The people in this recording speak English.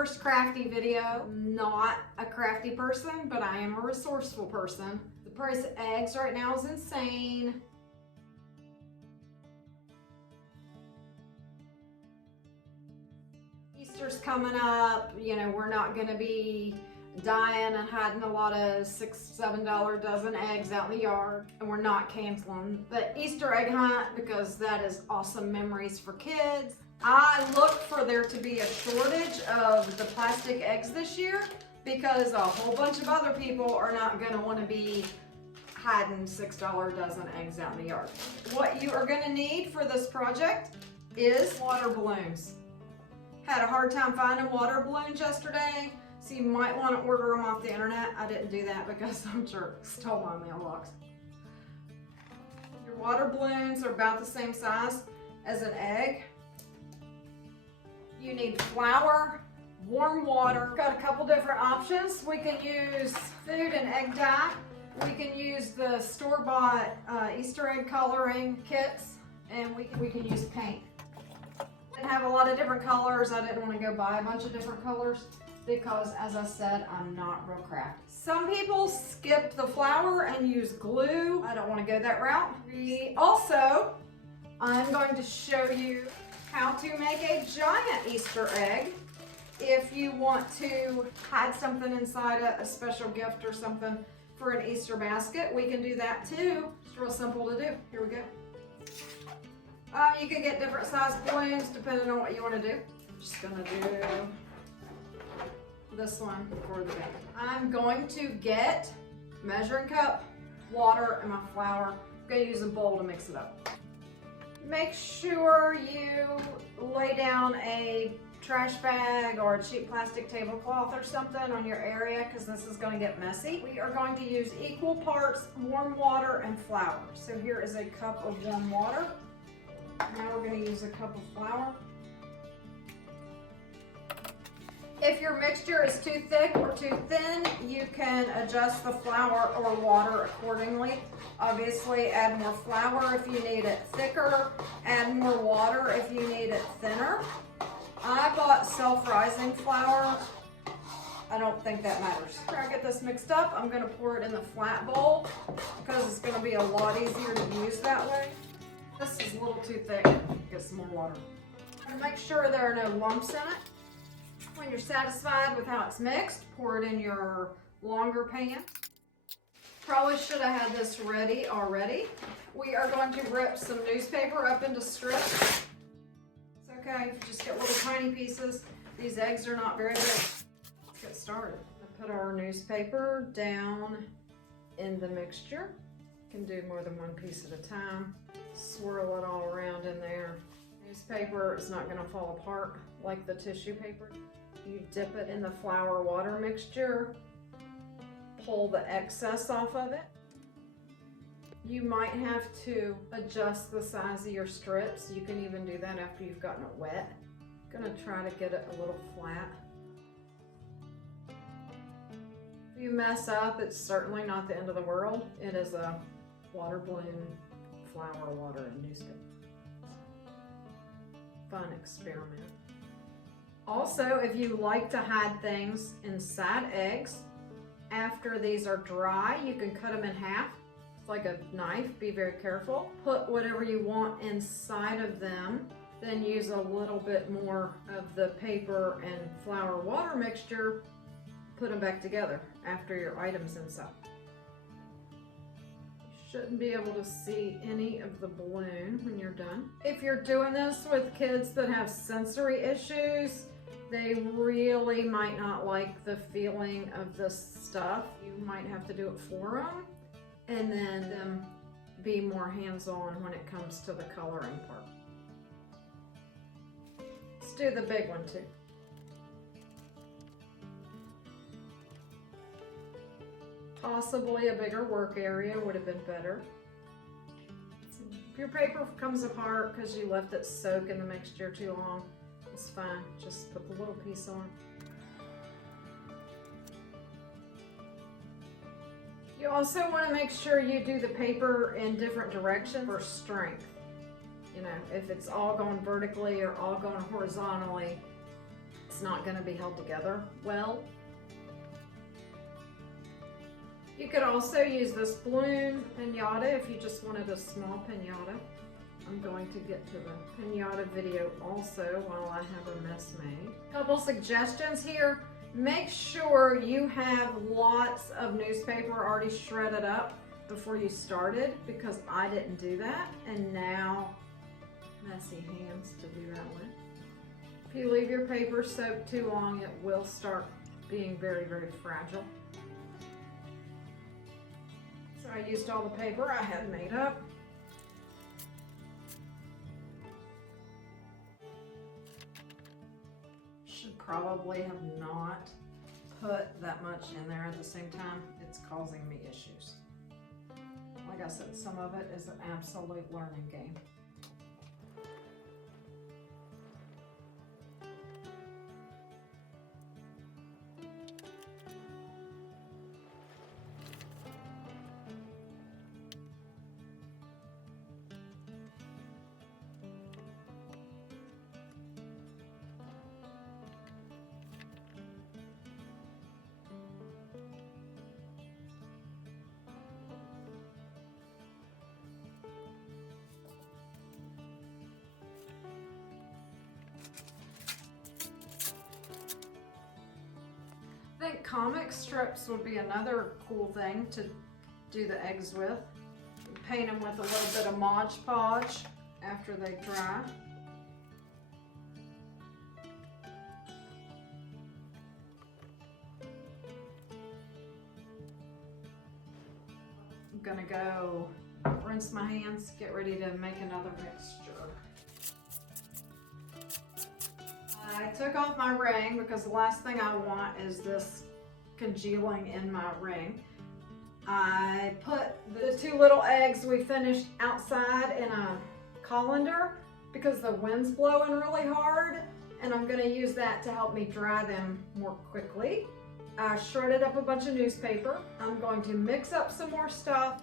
First crafty video. Not a crafty person, but I am a resourceful person. The price of eggs right now is insane. Easter's coming up. You know, we're not gonna be dying and hiding a lot of $6, $7 dozen eggs out in the yard. And we're not canceling the Easter egg hunt because that is awesome memories for kids. I look for there to be a shortage of the plastic eggs this year because a whole bunch of other people are not gonna wanna be hiding $6 dozen eggs out in the yard. What you are gonna need for this project is water balloons. Had a hard time finding water balloons yesterday, so you might want to order them off the internet. I didn't do that because I'm sure it stole my mailbox. Your water balloons are about the same size as an egg. You need flour, warm water. Got a couple different options. We can use food and egg dye. We can use the store-bought Easter egg coloring kits, and we can use paint. And have a lot of different colors. I didn't want to go buy a bunch of different colors because, as I said, I'm not real crafty. Some people skip the flour and use glue. I don't want to go that route. I'm going to show you how to make a giant Easter egg. If you want to hide something inside a special gift or something for an Easter basket, we can do that too. It's real simple to do. Here we go. You can get different size balloons depending on what you want to do. I'm just gonna do this one for the bag. I'm going to get measuring cup, water, and my flour. I'm gonna use a bowl to mix it up. Make sure you lay down a trash bag or a cheap plastic tablecloth or something on your area because this is going to get messy. We are going to use equal parts warm water and flour. So here is a cup of warm water. Now we're going to use a cup of flour. If your mixture is too thick or too thin, you can adjust the flour or water accordingly. Obviously, add more flour if you need it thicker, add more water if you need it thinner. I bought self-rising flour. I don't think that matters. After I get this mixed up, I'm going to pour it in the flat bowl because it's going to be a lot easier to use that way. This is a little too thick. Get some more water. And make sure there are no lumps in it. When you're satisfied with how it's mixed, pour it in your longer pan. Probably should have had this ready already. We are going to rip some newspaper up into strips. It's okay if you just get little tiny pieces. These eggs are not very big. Let's get started. Put our newspaper down in the mixture. You can do more than one piece at a time. Swirl it all around in there. Newspaper is not going to fall apart like the tissue paper. You dip it in the flour water mixture, pull the excess off of it. You might have to adjust the size of your strips. You can even do that after you've gotten it wet. I'm going to try to get it a little flat. If you mess up, it's certainly not the end of the world. It is a water balloon, flour, water, and newspaper. Fun experiment. Also, if you like to hide things inside eggs, after these are dry, you can cut them in half. It's like a knife, be very careful. Put whatever you want inside of them, then use a little bit more of the paper and flour water mixture, put them back together after your items inside. Shouldn't be able to see any of the balloon when you're done. If you're doing this with kids that have sensory issues, they really might not like the feeling of this stuff. You might have to do it for them and then them be more hands-on when it comes to the coloring part. Let's do the big one too. Possibly a bigger work area would have been better. If your paper comes apart because you left it soak in the mixture too long, it's fine. Just put the little piece on. You also want to make sure you do the paper in different directions for strength. You know, if it's all going vertically or all going horizontally, it's not going to be held together well. You could also use this balloon piñata if you just wanted a small piñata. I'm going to get to the piñata video also while I have a mess made. Couple suggestions here. Make sure you have lots of newspaper already shredded up before you started, because I didn't do that, and now messy hands to do that with. If you leave your paper soaked too long, it will start being very, very fragile. So I used all the paper I had made up. Should probably have not put that much in there at the same time. It's causing me issues. Like I said, some of it is an absolute learning game. I think comic strips would be another cool thing to do the eggs with. Paint them with a little bit of Mod Podge after they dry. I'm gonna go rinse my hands, get ready to make another mixture. I took off my ring because the last thing I want is this congealing in my ring. I put the 2 little eggs we finished outside in a colander because the wind's blowing really hard, and I'm going to use that to help me dry them more quickly. I shredded up a bunch of newspaper. I'm going to mix up some more stuff.